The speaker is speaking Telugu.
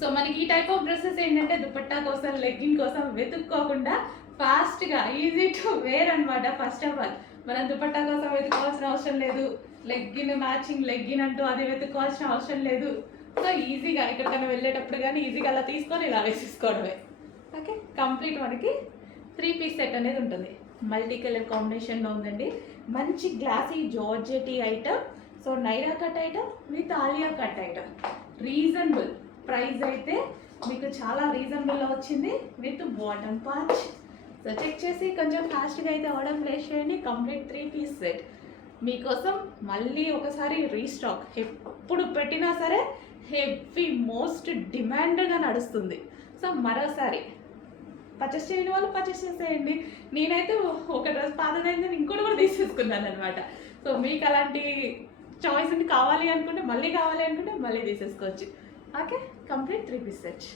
సో మనకి ఈ టైప్ ఆఫ్ డ్రెస్సెస్ ఏంటంటే దుపట్టా కోసం లెగ్గిన్ కోసం వెతుక్కోకుండా ఫాస్ట్గా ఈజీ టు వేర్ అనమాట. ఫస్ట్ ఆఫ్ ఆల్ మనం దుపట్టా కోసం వెతుక్కోవాల్సిన అవసరం లేదు, లెగ్గిన్ మ్యాచింగ్ లెగ్గిన్ అంటూ అది వెతుక్కోవాల్సిన అవసరం లేదు. సో ఈజీగా ఎక్కడికైనా వెళ్ళేటప్పుడు కానీ ఈజీగా అలా తీసుకొని ఇలా వేసేసుకోవడమే. ఓకే, కంప్లీట్ మనకి 3 పీస్ సెట్ అనేది ఉంటుంది. మల్టీ కలర్ కాంబినేషన్లో ఉందండి. మంచి glossy georgette item. So Naira cut item with Alia cut item. Reasonable price అయితే మీకు చాలా రీజనబుల్లో వచ్చింది with bottom patch. So check చేసి కొంచెం ఫాస్ట్గా అయితే ఆర్డర్ ప్లేస్ చేయండి. కంప్లీట్ 3 పీస్ సెట్ మీకోసం మళ్ళీ ఒకసారి రీస్టాక్. ఎప్పుడు పెట్టినా సరే హెవీ మోస్ట్ డిమాండ్గా నడుస్తుంది. సో మరోసారి పర్చేస్ చేయని వాళ్ళు పర్చేస్ చేసేయండి. నేనైతే ఒక డ్రెస్ పాతదైందని ఇంకోటి కూడా తీసేసుకున్నాను అనమాట. సో మీకు అలాంటి చాయిస్ కావాలి అనుకుంటే మళ్ళీ తీసేసుకోవచ్చు. Okay, complete 3 piece set.